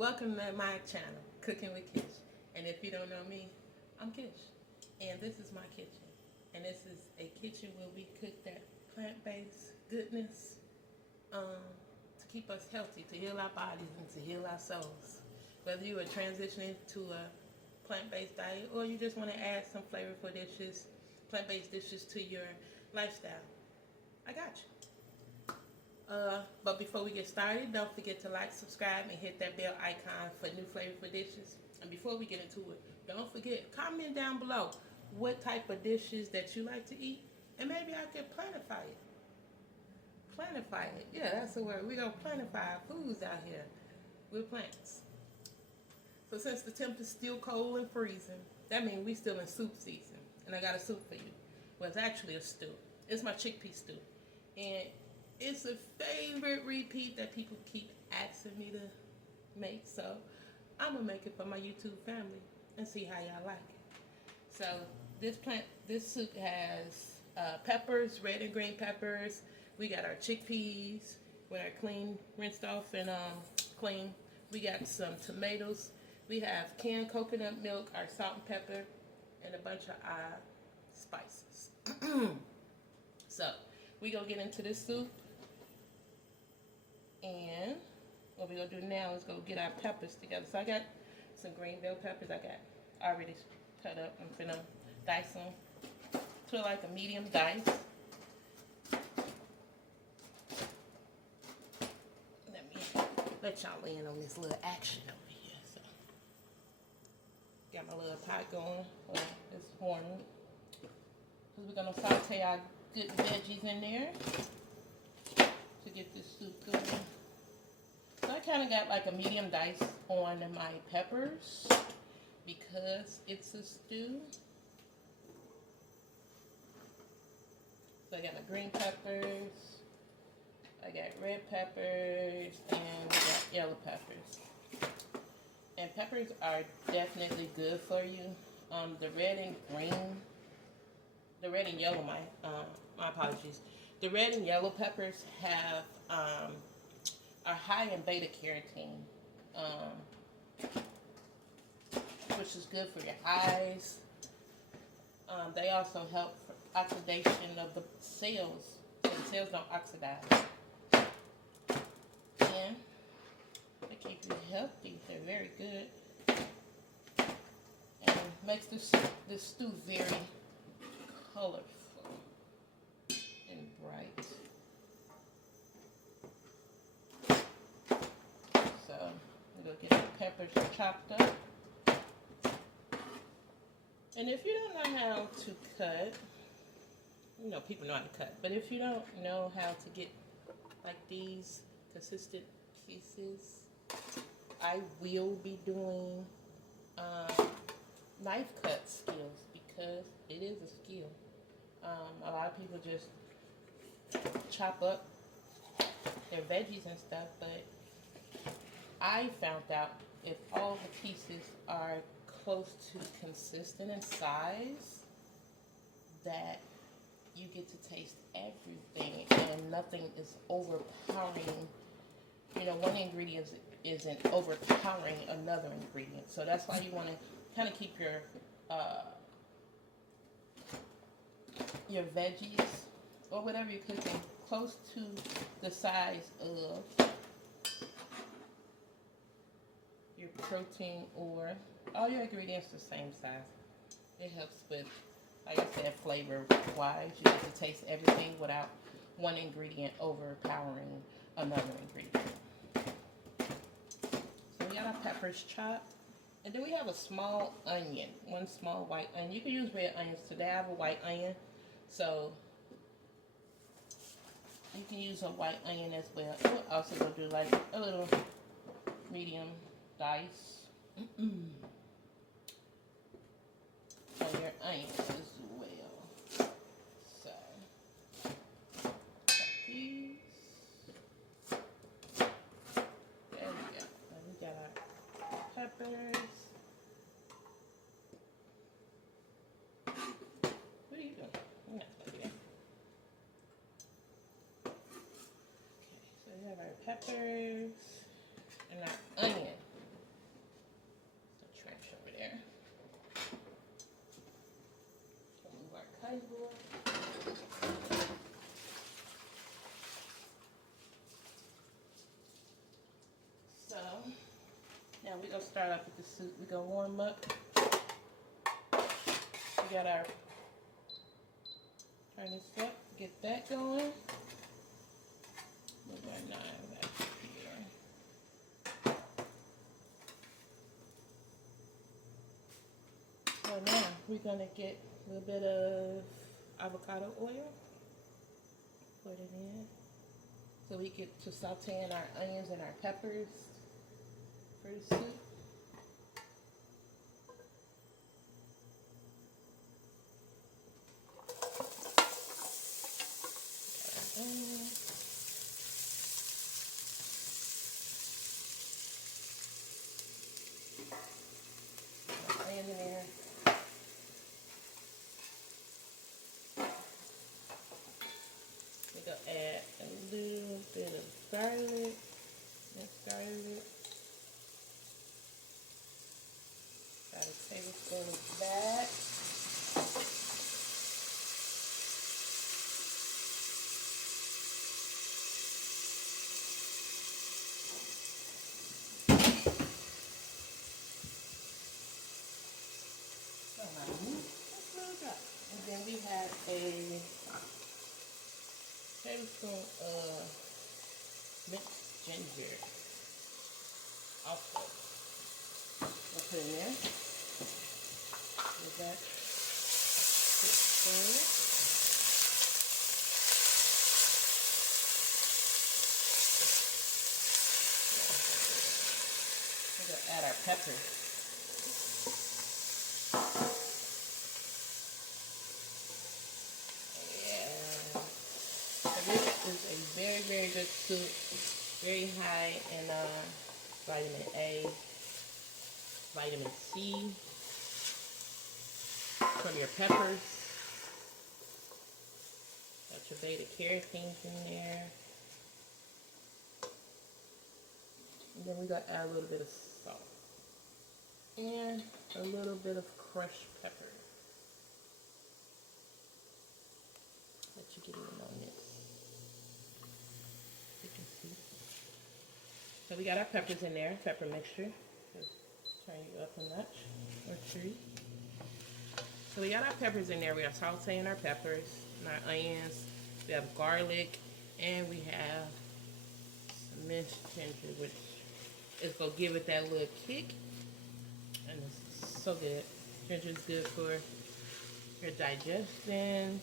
Welcome to my channel, Cooking with Kish. And if you don't know me, I'm Kish. And this is my kitchen. And this is a kitchen where we cook that plant-based goodness to keep us healthy, to heal our bodies and to heal our souls. Whether you are transitioning to a plant-based diet or you just want to add some flavorful dishes, plant-based dishes to your lifestyle, I got you. But before we get started, don't forget to like, subscribe, and hit that bell icon for new flavorful dishes. And before we get into it, don't forget, comment down below what type of dishes that you like to eat, and maybe I could plantify it. Plantify it. Yeah, that's the word. We're going to plantify our foods out here with plants. So since the temp is still cold and freezing, that means we still in soup season. And I got a soup for you. Well, it's actually a stew. It's my chickpea stew. And it's a favorite repeat that people keep asking me to make. So I'm going to make it for my YouTube family and see how y'all like it. So this soup has peppers, red and green peppers. We got our chickpeas, when they're clean, rinsed off and clean. We got some tomatoes. We have canned coconut milk, our salt and pepper, and a bunch of spices. So we're going to get into this soup. And what we're going to do now is go get our peppers together. So I got some green bell peppers I got already cut up. I'm finna dice them to like a medium dice. Let y'all in on this little action over here. So, got my little pot going. Well, it's warming. Because we're going to saute our good veggies in there to get this soup going. So I kind of got like a medium dice on my peppers because it's a stew. So I got my green peppers, I got red peppers, and I got yellow peppers. And peppers are definitely good for you. The red and yellow, my apologies. The red and yellow peppers have are high in beta carotene, which is good for your eyes. They also help for oxidation of the cells, so the cells don't oxidize. And they keep you healthy. They're very good, and makes this stew very colorful and bright. So I'm going to get the peppers chopped up. And if you don't know how to cut, you know, people know how to cut, but if you don't know how to get like these consistent pieces, I will be doing knife cut skills because it is a skill. A lot of people just chop up their veggies and stuff, but I found out if all the pieces are close to consistent in size, that you get to taste everything and nothing is overpowering. You know, one ingredient isn't overpowering another ingredient. So that's why you want to kind of keep your veggies or whatever you're cooking close to the size of your protein, or all your ingredients the same size. It helps with, like I said, flavor wise. You get to taste everything without one ingredient overpowering another ingredient. So we got our peppers chopped. And then we have a small onion, one small white onion. You can use red onions today. I have a white onion, so you can use a white onion as well. We're also going to do like a little medium dice on your onions as well. So, got these. There we go. Now we got our peppers. What are you doing? You're not supposed to do that. Okay, so we have our peppers and our onion. Now we're gonna start off with the soup. We're gonna warm up. We got our, turn this up, get that going. Move our knife back here. So now we're gonna get a little bit of avocado oil. Put it in. So we get to sauteing our onions and our peppers for the soup. Onion in there. We're going to add a little bit of garlic. Minced garlic. About a tablespoon of that. And then we have a tablespoon of minced ginger. Also, we'll put in there. With that, we're going to add our peppers. Is a very, very good soup, very high in vitamin A, vitamin C, from your peppers. Got your beta carotenes in there. And then we got to add a little bit of salt. And a little bit of crushed pepper. Let you get in on this. So we got our peppers in there, pepper mixture. Just turn you up a notch or two. So we got our peppers in there. We are sauteing our peppers and our onions. We have garlic and we have some minced ginger, which is going to give it that little kick. And it's so good. Ginger is good for your digestion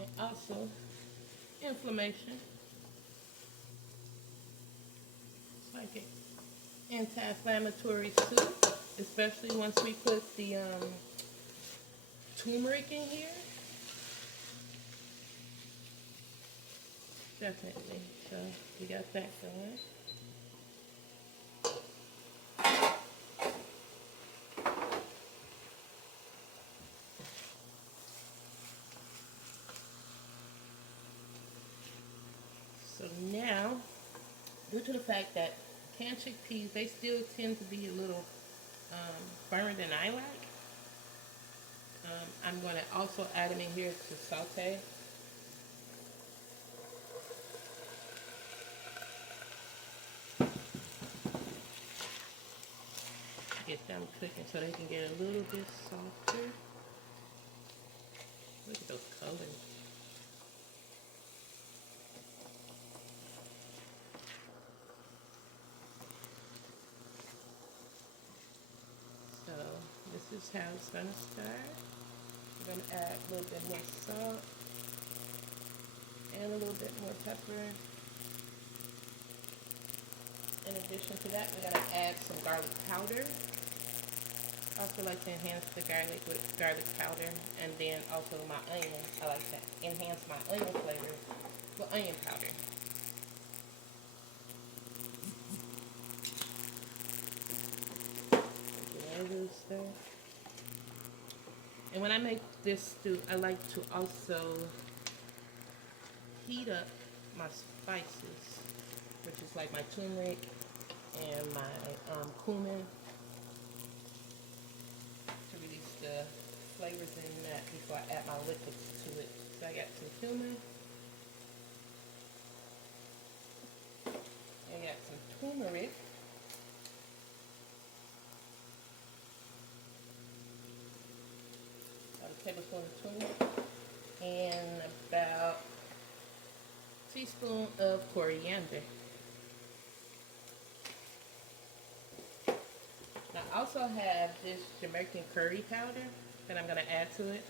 and also inflammation. Like an anti-inflammatory soup, especially once we put the turmeric in here. Definitely. So we got that going. So now, due to the fact that canned chickpeas, they still tend to be a little firmer than I like. I'm going to also add them in here to saute. Get them cooking so they can get a little bit softer. Look at those colors. So this is how it's going to start. We're going to add a little bit more salt and a little bit more pepper. In addition to that, we're going to add some garlic powder. I also like to enhance the garlic with garlic powder, and then also my onion. I like to enhance my onion flavor with onion powder. And when I make this stew, I like to also heat up my spices, which is like my turmeric and my cumin, to release the flavors in that before I add my liquids to it. So I got some cumin, I got some turmeric, tablespoon of turmeric, and about a teaspoon of coriander. I also have this Jamaican curry powder that I'm going to add to it.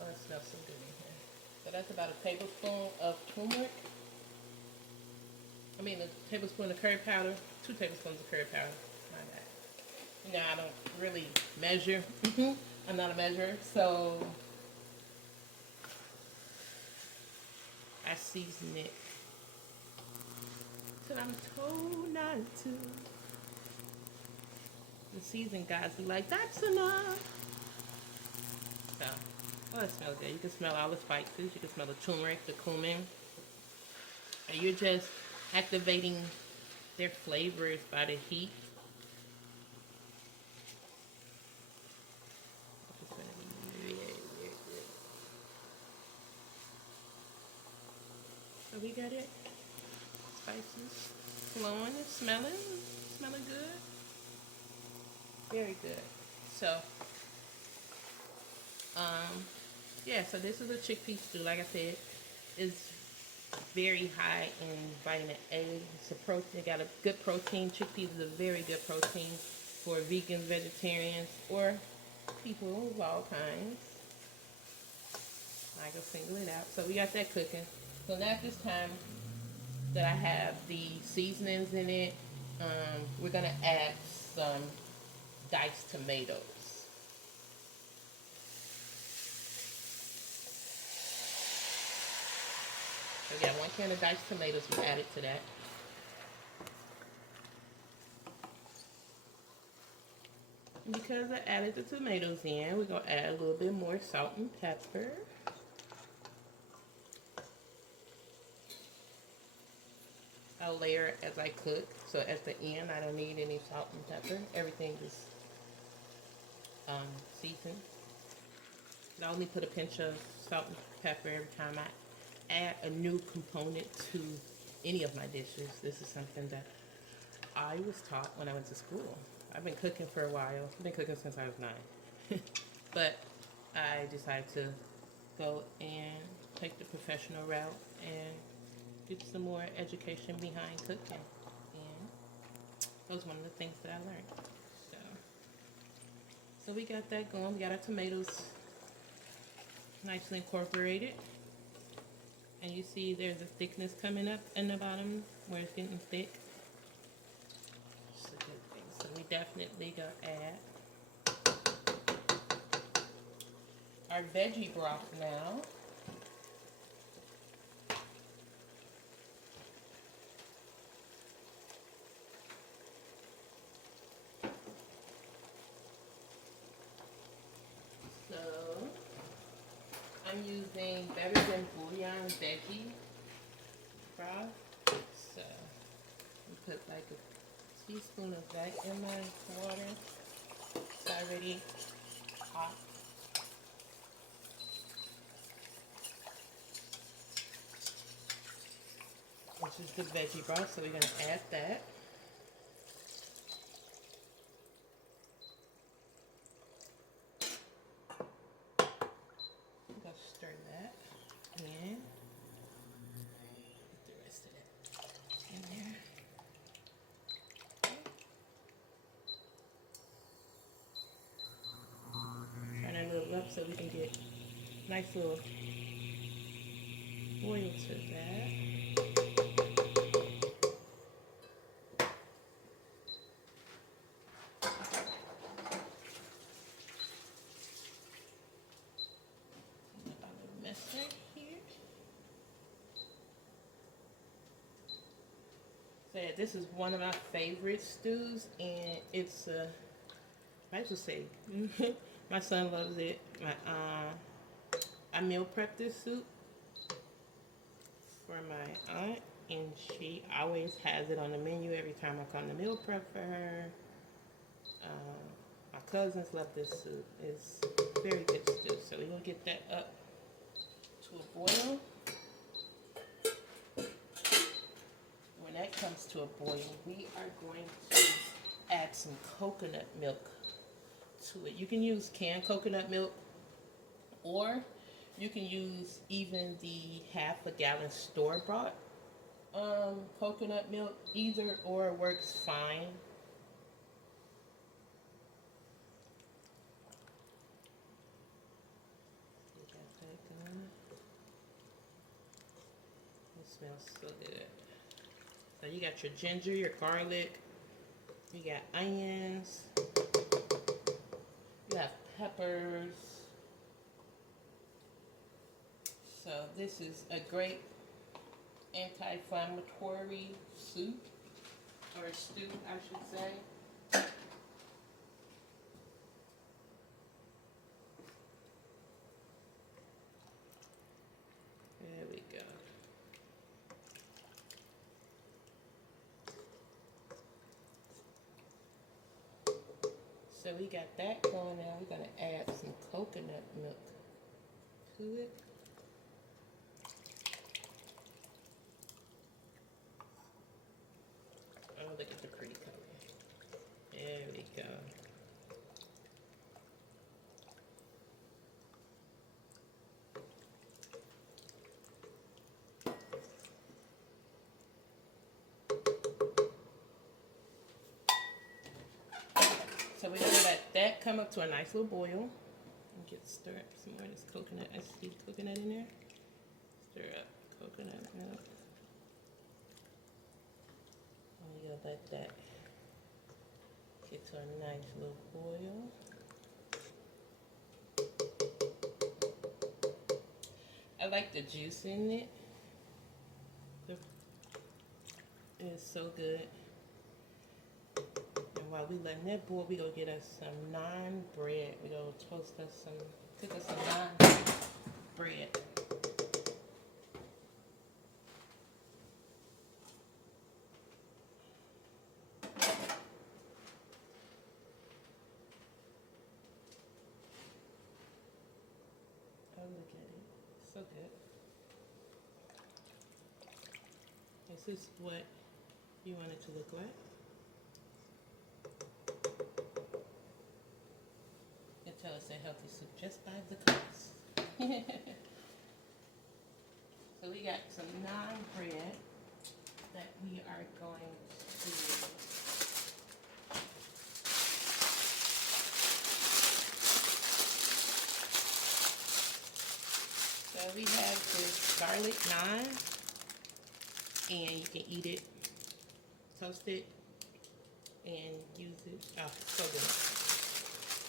Oh, it smells so good in here. So that's about a tablespoon of turmeric. I mean, a tablespoon of curry powder, 2 tablespoons of curry powder. My bad. Now, I don't really measure. I'm not a measurer, so I season it till I'm told not to. The seasoned guys be like, that's enough. So, oh, it smells good. You can smell all the spices. You can smell the turmeric, the cumin. And you're just activating their flavors by the heat. So we got it. Spices flowing and smelling good. Very good. So, yeah, so this is a chickpea stew. Like I said, it's very high in vitamin A. It's a protein. It got a good protein. Chickpeas is a very good protein for vegans, vegetarians, or people of all kinds. I can single it out. So we got that cooking. So now at this time that I have the seasonings in it, we're gonna add some diced tomatoes. So we got 1 can of diced tomatoes. We added to that. And because I added the tomatoes in, we're gonna add a little bit more salt and pepper. I'll layer it as I cook, so at the end I don't need any salt and pepper. Everything is seasoned. I only put a pinch of salt and pepper every time I add a new component to any of my dishes. This is something that I was taught when I went to school. I've been cooking for a while. I've been cooking since I was 9. But I decided to go and take the professional route and get some more education behind cooking. And that was one of the things that I learned. So we got that going. We got our tomatoes nicely incorporated. And you see there's a thickness coming up in the bottom where it's getting thick. It's a good thing. So we definitely gonna add our veggie broth now. So I'm using Better Than Bouillon veggie broth. So I put like a teaspoon of that in my water. It's already hot. Which is the veggie broth, so we're going to add that. I'm going to stir that in. Put the rest of that in there. Turn it a little up so we can get nice little oil to that. So yeah, this is one of my favorite stews, and it's I should say, my son loves it. I meal prep this soup for my aunt, and she always has it on the menu every time I come to meal prep for her. My cousins love this soup. It's very good stew. So we're gonna get that up to a boil. When that comes to a boil, we are going to add some coconut milk to it. You can use canned coconut milk, or you can use even the half a gallon store-bought coconut milk. Either or works fine. You got that going. It smells so good. So you got your ginger, your garlic, you got onions, you have peppers. So this is a great anti-inflammatory soup, or stew, I should say. There we go. So we got that going now. We're going to add some coconut milk to it. Oh, look at the pretty color. There we go. So we're going to let that come up to a nice little boil. And get stir up some more of this coconut. I see coconut in there. Stir up coconut milk. And you'll let that get to a nice little boil. I like the juice in it. It's so good. While we letting that boil, we gonna get us some naan bread. We gonna toast us some, cook us some naan bread. Oh, look at it, so good. This is what you want it to look like. Tell us a healthy soup just by the colors. So we got some naan bread that we are going to so we have this garlic naan, and you can eat it, toast it, and use it. Oh, so good.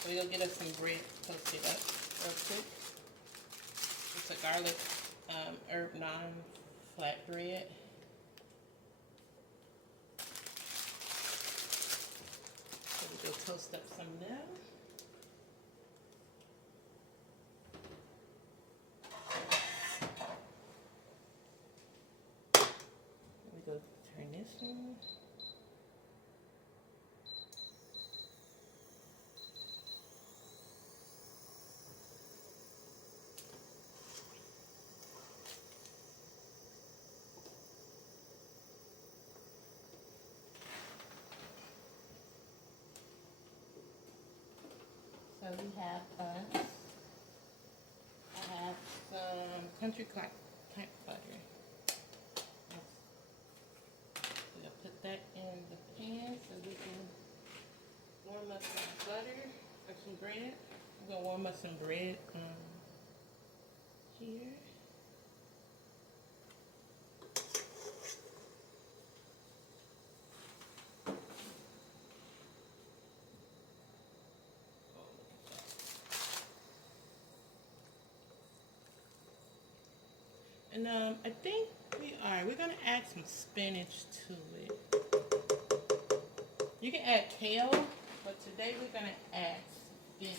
So we're going to get us some bread, toast it up real quick. It's a garlic herb naan flat bread. So we're going to toast up some of them. We're going to turn this one. So we have us. I have some country plant butter. We're gonna put that in the pan so we can warm up some butter or some bread. We're gonna warm up some bread here. And I think we're gonna add some spinach to it. You can add kale, but today we're gonna add spinach.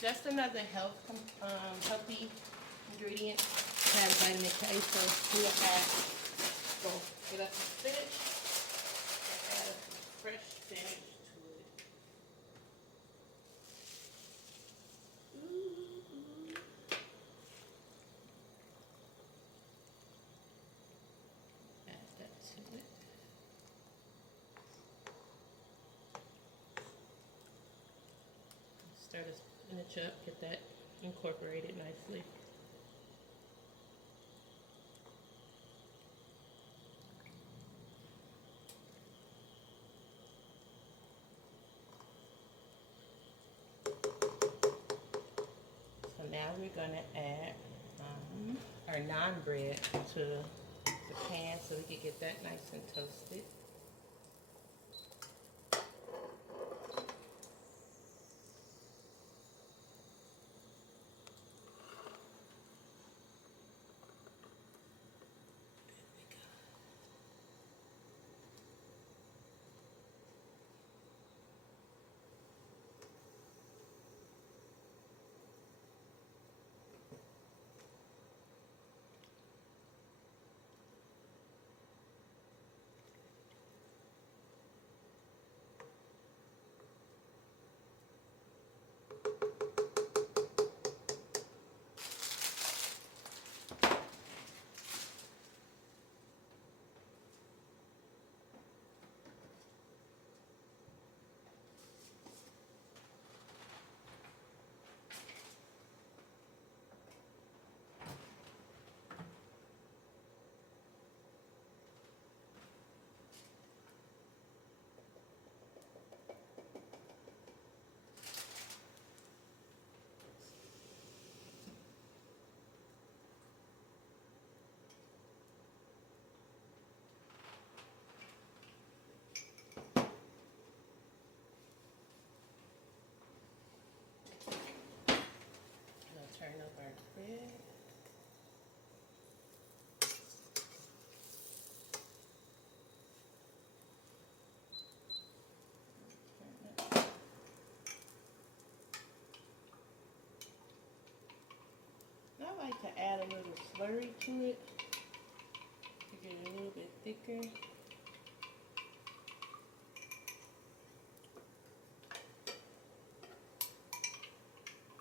Just another healthy ingredient. It has vitamin K, so we'll add. So get us some spinach and add some fresh spinach to it. Add that to it. Stir the spinach up, get that incorporated nicely. So now we're going to add our naan bread to the pan so we can get that nice and toasted. Turn up our bread. I like to add a little slurry to it to get it a little bit thicker.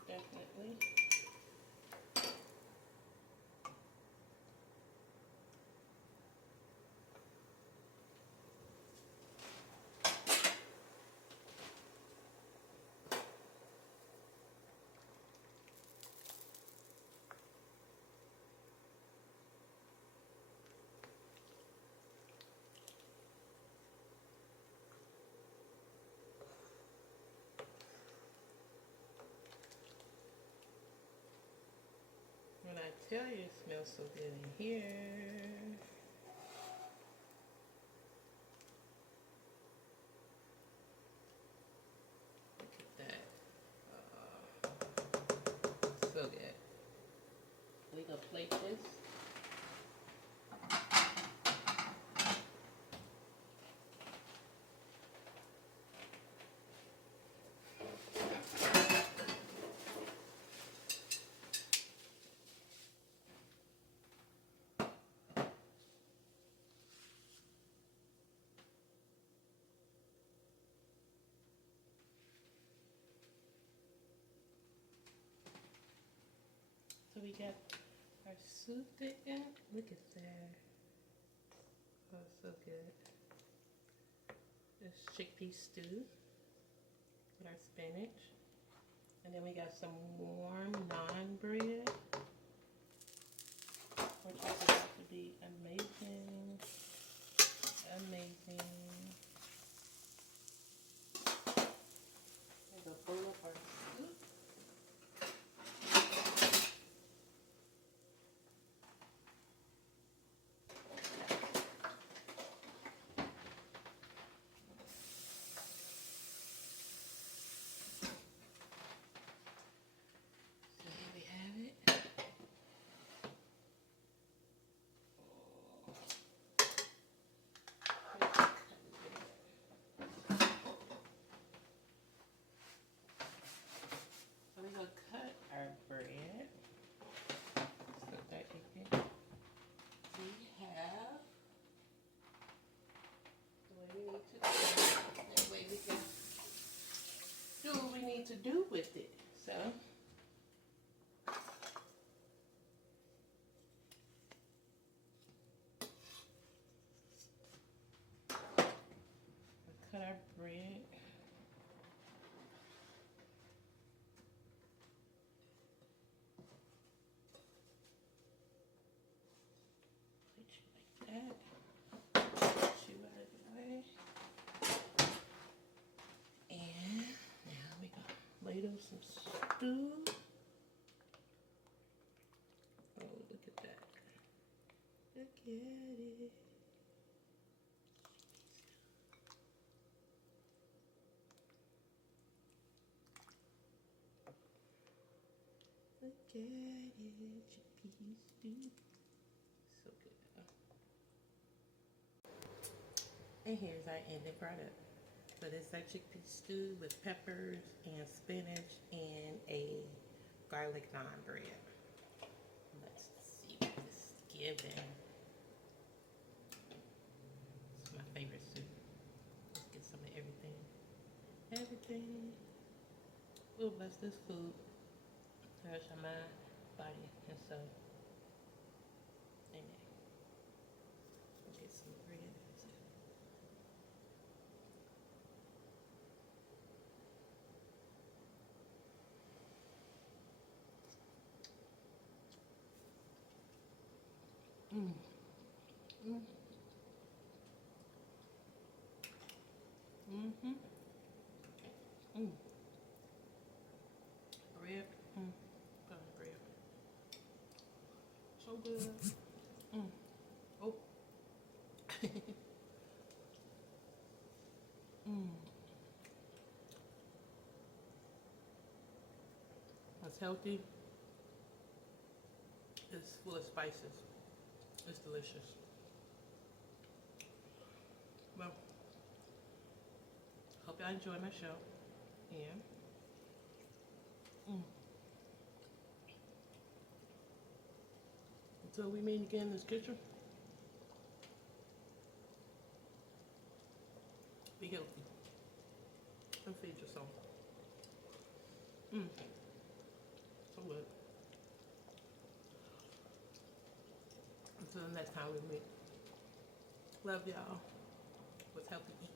Definitely. When I tell you it smells so good in here. Look at that. So good. We're going to plate this. So we got our soup thickened. Look at that. Oh, so good. This chickpea stew with our spinach. And then we got some warm naan bread, which is about to be amazing. Amazing. There's a bowl of our soup. do with it. So cut our bread. Put you like that. Put you out of the way. And now we gonna ladle some stew. Oh, look at that. Look at it. Look at it, chickpeas stew. So good. And here's our ended product. So this is our chickpea stew with peppers and spinach and a garlic naan bread. Let's see what this is giving. It's my favorite soup. Let's get some of everything. Everything. Oh, bless this food. Nourish our mind, body, and soul. Amen. Let's get some bread. Mm. Mm. Mm-hmm. Mm. Bread. Mm. Bread. So good. Mm. Oh. Mm. It's healthy. It's full of spices. It's delicious. Well, hope y'all enjoy my show. And until we meet again in this kitchen, be healthy and feed yourself. So good. Until the next time we meet. Love y'all with healthy eating.